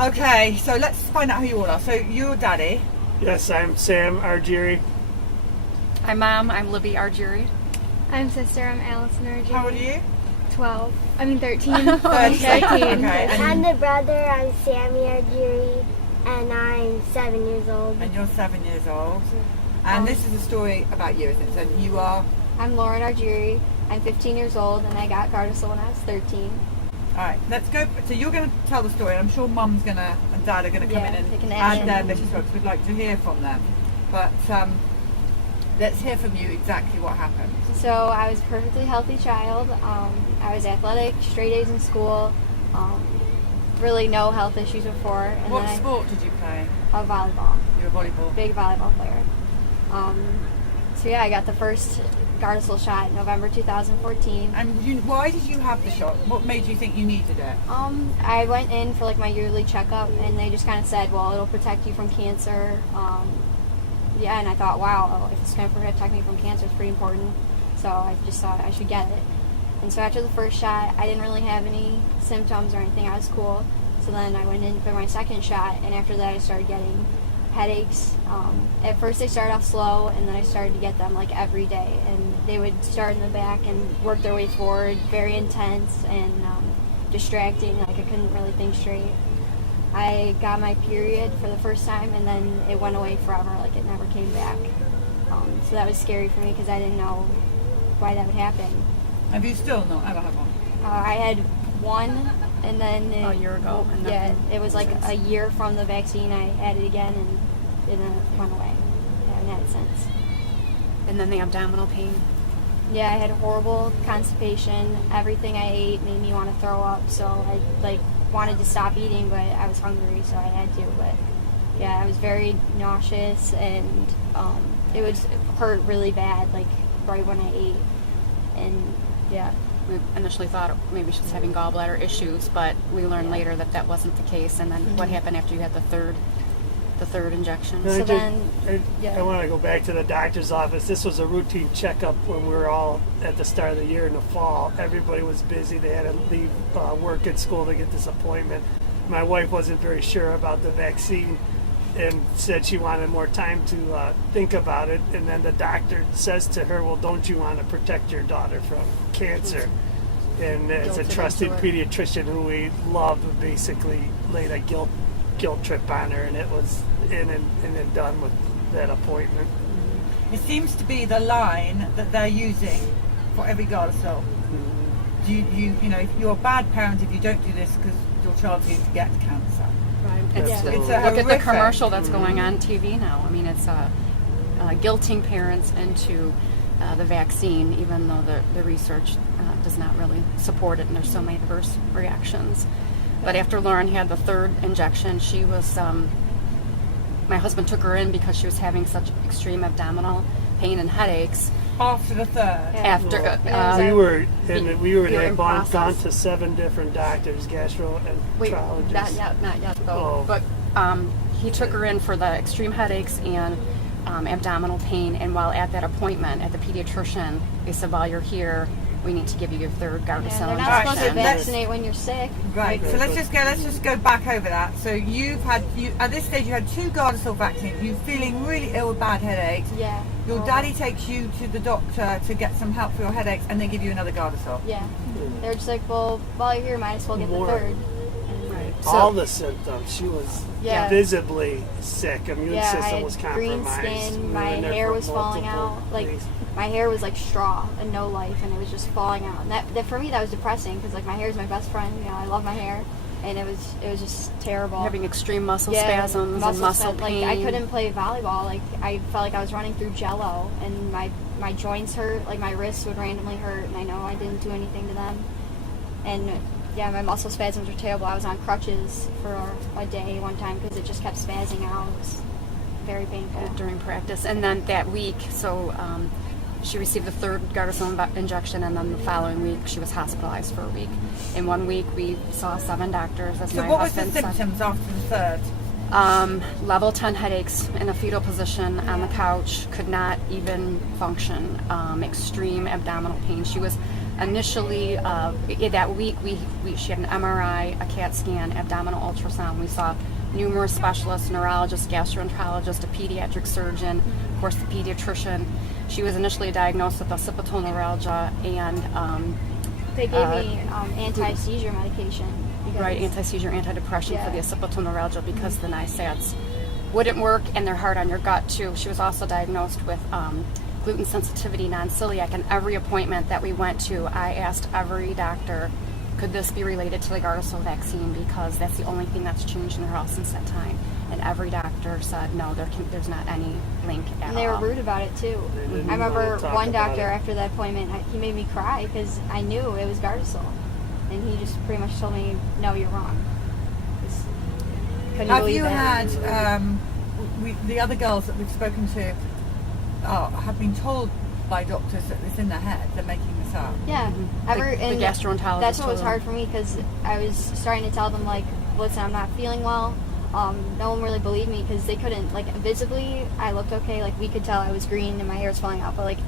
Okay, so let's find out who you all are. So you're Daddy. Yes, I'm Sam Argieri. Hi Mom, I'm Libby Argieri. I'm Sister, I'm Allison Argieri. How old are you? 12. I mean 13. 13. Okay. I'm the brother, I'm Sammy Argieri, and I'm 7 years old. And you're 7 years old. And this is a story about you, isn't it? So you are... I'm Lauren Argieri. I'm 15 years old, and I got Gardasil when I was 13. Alright, let's go. So you're going to tell the story. I'm sure Mum's and Dad are going to come in and add their bits as well, because we'd like to hear from them. But let's hear from you exactly what happened. So I was a perfectly healthy child. I was athletic, straight A's in school. Really no health issues before. And What sport did you play? Volleyball. You were a volleyball. Big volleyball player. So yeah, I got the first Gardasil shot in November 2014. And why did you have the shot? What made you think you needed it? I went in for like my yearly checkup, and they just kind of said, well, it'll protect you from cancer. Yeah, and I thought, wow, if it's going to protect me from cancer, it's pretty important. So I just thought I should get it. And so after the first shot, I didn't really have any symptoms or anything. I was cool. So then I went in for my second shot, and after that I started getting headaches. At first they started off slow, and then I started to get them like every day. And they would start in the back and work their way forward, very intense and distracting. Like I couldn't really think straight. I got my period for the first time, and then it went away forever. Like it never came back. So that was scary for me because I didn't know why that would happen. Have you still not ever had one? I had one, and then A year ago. And yeah, it was like a year from the vaccine. I had it again, and then it went away. I haven't had it since. And then the abdominal pain. Yeah, I had horrible constipation. Everything I ate made me want to throw up. So I wanted to stop eating, but I was hungry, so I had to. But yeah, I was very nauseous, and it would hurt really bad, like right when I ate. And yeah. We initially thought maybe she was having gallbladder issues, but we learned later that that wasn't the case. And then what happened after you had the third injection? So I want to go back to the doctor's office. This was a routine checkup when we were all at the start of the year in the fall. Everybody was busy. They had to leave work at school to get this appointment. My wife wasn't very sure about the vaccine and said she wanted more time to think about it. And then the doctor says to her, well, don't you want to protect your daughter from cancer? And as a trusted pediatrician who we loved, basically laid a guilt trip on her, and it was in and done with that appointment. It seems to be the line that they're using for every Gardasil. You know, you're a bad parent if you don't do this because your child's going to get cancer. Right. It's Look at the commercial that's going on TV now. I mean, it's guilting parents into the vaccine, even though the research does not really support it, and there's so many adverse reactions. But after Lauren had the third injection, she was, my husband took her in because she was having such extreme abdominal pain and headaches. After the third? After, we had gone to 7 different doctors, gastroenterologists. Not yet though. But he took her in for the extreme headaches and abdominal pain, and while at that appointment at the pediatrician, they said, while you're here, we need to give you your third Gardasil injection. They're not supposed to vaccinate when you're sick. Right. So let's just go back over that. So at this stage you had 2 Gardasil vaccines. You're feeling really ill with bad headaches. Yeah. Your daddy takes you to the doctor to get some help for your headaches, and they give you another Gardasil. Yeah. They're just like, well, while you're here, might as well get the third. Right. All the symptoms. She was visibly sick. Immune system was compromised. I had green skin. My hair was falling out. My hair was like straw and no life, and it was just falling out. And that for me, that was depressing because like my hair is my best friend. You know, I love my hair, and it was just terrible. Having extreme muscle spasms and muscle pain. Like I couldn't play volleyball. Like I felt like I was running through jello, and my joints hurt. Like my wrists would randomly hurt, and I know I didn't do anything to them. And yeah, my muscle spasms were terrible. I was on crutches for a day one time because it just kept spazzing out. It was very painful during practice. And then that week, she received the third Gardasil injection, and then the following week she was hospitalized for a week. In 1 week we saw 7 doctors. As so my what was the husband symptoms said. after the third? Level 10 headaches in a fetal position on the couch, could not even function, extreme abdominal pain. She was initially, that week, she had an MRI, a CAT scan, abdominal ultrasound. We saw numerous specialists, neurologists, gastroenterologist, a pediatric surgeon, of course the pediatrician. She was initially diagnosed with occipital neuralgia and they gave me anti-seizure medication. Right, anti-seizure, antidepressant for the occipital neuralgia because the NSAIDs wouldn't work and they're hard on your gut too. She was also diagnosed with gluten sensitivity, non-celiac, and every appointment that we went to, I asked every doctor, could this be related to the Gardasil vaccine, because that's the only thing that's changed in her health since that time. And every doctor said, no, there's not any link at all. And they were rude about it too. I remember one doctor after that appointment, he made me cry because I knew it was Gardasil. And he just pretty much told me, no, you're wrong. Have you had, the other girls that we've spoken to have been told by doctors that it's in their head, they're making this up? Yeah. The gastroenterologist. That's what was hard for me because I was starting to tell them, like, listen, I'm not feeling well. No one really believed me because they couldn't, like, visibly, I looked okay. Like, we could tell I was green and my hair was falling out, but, like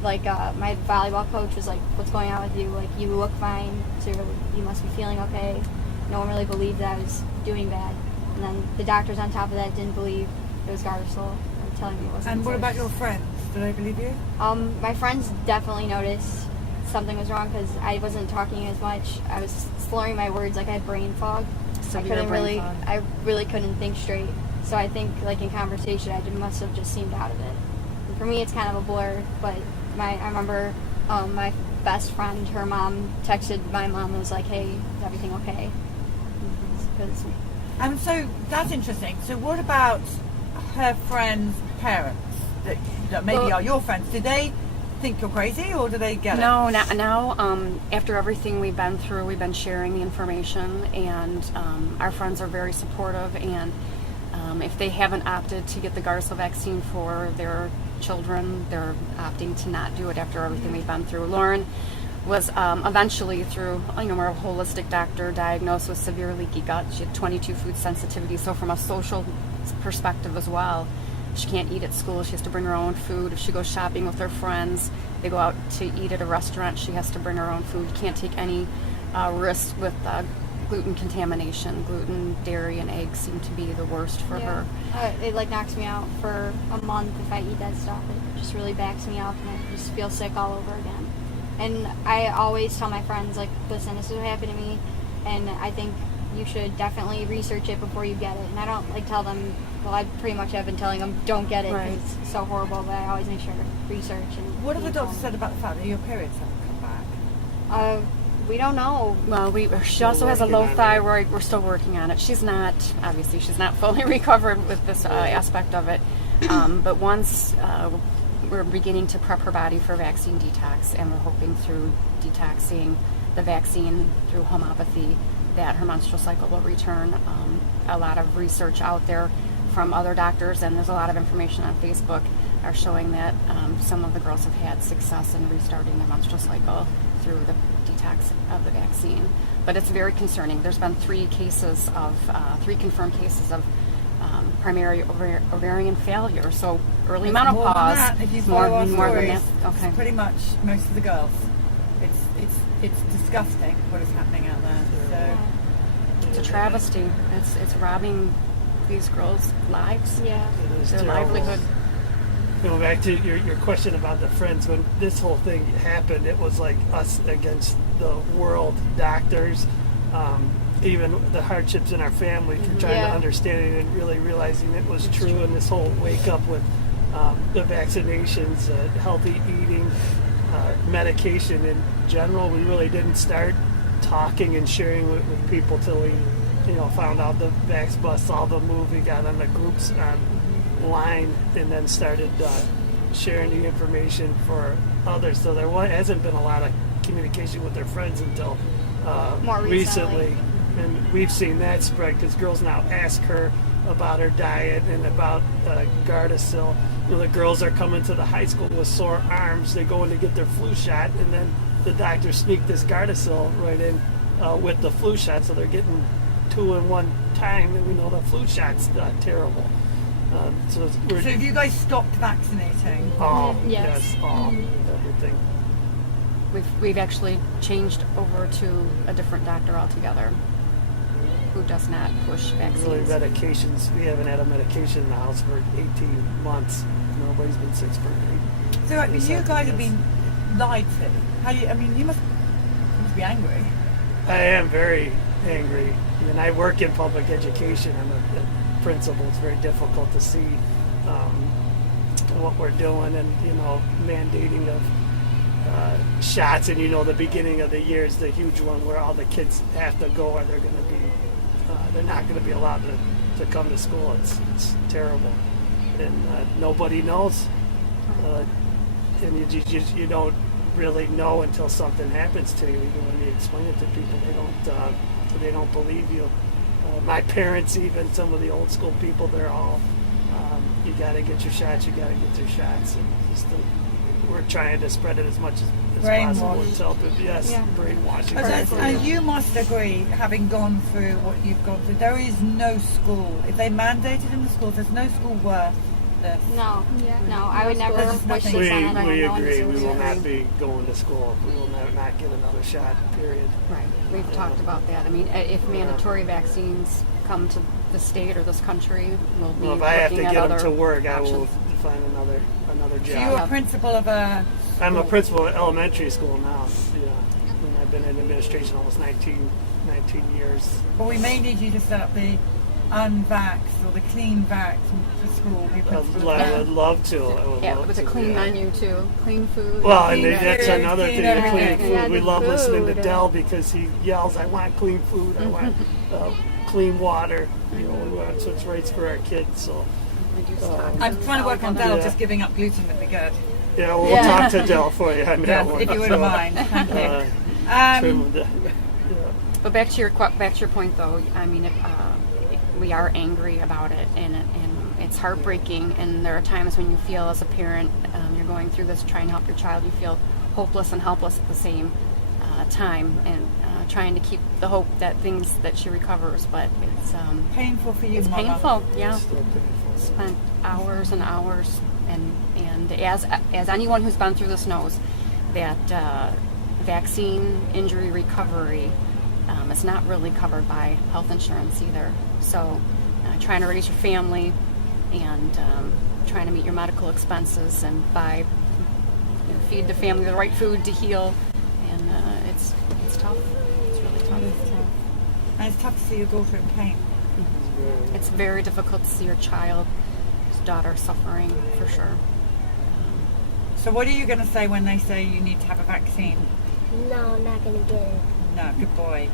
my volleyball coach was like, what's going on with you? Like, you look fine, so you must be feeling okay. No one really believed that I was doing bad. And then the doctors on top of that didn't believe it was Gardasil and telling me it wasn't. And what about your friends? Do they believe you? My friends definitely noticed something was wrong because I wasn't talking as much. I was slurring my words, like I had brain fog. I really couldn't think straight. So I think, like, in conversation, I must have just seemed out of it. And for me, it's kind of a blur, but I remember my best friend, her mom texted my mom and was like, hey, is everything okay? And so that's interesting. So what about her friends' parents that maybe are your friends? Do they think you're crazy or do they get it? No, now after everything we've been through, we've been sharing the information, and our friends are very supportive, and if they haven't opted to get the Gardasil vaccine for their children, they're opting to not do it after everything we've been through. Lauren was eventually, through a holistic doctor, diagnosed with severe leaky gut. She had 22 food sensitivities, so from a social perspective as well, she can't eat at school. She has to bring her own food. If she goes shopping with her friends, they go out to eat at a restaurant, she has to bring her own food. Can't take any risks with gluten contamination. Gluten, dairy, and eggs seem to be the worst for her. It knocks me out for a month if I eat that stuff. It just really backs me up and I just feel sick all over again. And I always tell my friends, like, listen, this is what happened to me, and I think you should definitely research it before you get it. And I don't tell them, well, I pretty much have been telling them, don't get it because it's so horrible, but I always make sure to research. And what have the doctors said about the fact that your periods haven't come back? We don't know. Well, she also has a low thyroid. We're still working on it. She's not fully recovered with this aspect of it. But once we're beginning to prep her body for vaccine detox, and we're hoping through detoxing the vaccine through homeopathy that her menstrual cycle will return. A lot of research out there from other doctors, and there's a lot of information on Facebook are showing that some of the girls have had success in restarting their menstrual cycle through the detox of the vaccine. But it's very concerning. There's been three confirmed cases of primary ovarian failure, so early menopause. If you follow our stories, okay. It's pretty much most of the girls. It's disgusting what is happening out there. So it's a travesty. It's robbing these girls' lives. Yeah, their livelihood. Going back to your question about the friends, when this whole thing happened, it was like us against the world, doctors, even the hardships in our family, trying to understand it and really realizing it was true. And this whole wake up with the vaccinations, healthy eating, medication in general, we really didn't start talking and sharing with people till we found out the Vax Bus, saw the movie, got on the groups online, and then started sharing the information for others. So there hasn't been a lot of communication with their friends until more recently. And we've seen that spread because girls now ask her about her diet and about Gardasil. The girls are coming to the high school with sore arms. They go in to get their flu shot, and then the doctors sneak this Gardasil right in with the flu shot, so they're getting two in one time, and we know the flu shot's terrible. So have you guys stopped vaccinating? Yes, everything. we've actually changed over to a different doctor altogether who does not push vaccines. Really, medications. We haven't had a medication in the house for 18 months. Nobody's been 6 for 8. So you guys have been lied to. How do you? I mean, you must be angry. I am very angry. I mean, I work in public education. I'm a principal. It's very difficult to see what we're doing, and mandating of shots. And the beginning of the year is the huge one where all the kids have to go, or they're going to be they're not going to be allowed to come to school. It's terrible, and nobody knows, and you don't really know until something happens to you. Even when you explain it to people, they don't believe you. My parents, even some of the old school people, they're all you got to get your shots. You got to get your shots, and we're trying to spread it as much as possible until brainwashing. And you must agree, having gone through what you've gone through, there is no school. If they mandated in the schools, there's no school worth this. No, I would never wish this We on anyone. agree. We will not be going to school. We will not get another shot, period. Right. We've talked about that. I mean, if mandatory vaccines come to the state or this country, we'll be If I have to looking at get them other to work, I will options. find another So job. you're a principal of a I'm a principal at elementary school now. Yeah, and I've been in administration almost 19 years. But we may need you to set up the unvaxxed or the clean vax for school. I would love to. I would Yeah, love with a to, clean yeah. menu too, clean food. Well, and Clean that's food, another clean thing. everything. Clean Yeah, food. We the love listening to food. Dell because he yells, "I want clean food. I want clean water." We want such rights for our kids. So Reduce toxins, I'm trying to work on Dell. Yeah. Just giving up gluten would be good. yeah, we'll talk to Dell for you on that Yes, one. if you wouldn't mind. Thank you. Trim the- But back to your point, though. I mean, if, we are angry about it, and it's heartbreaking. And there are times when you feel, as a parent, you're going through this, trying to help your child. You feel hopeless and helpless at the same time, and trying to keep the hope that she recovers. But it's Painful for you, it's Mama. painful. Yeah, Still painful. spent hours and hours, and as anyone who's been through this knows, that vaccine injury recovery is not really covered by health insurance either. So trying to raise your family and trying to meet your medical expenses and feed the family the right food to heal, and it's tough. It's really tough. And it's tough to see your daughter in pain. It's very difficult to see your child's daughter suffering, for sure. So what are you going to say when they say you need to have a vaccine? No, I'm not going to get it. No, good boy.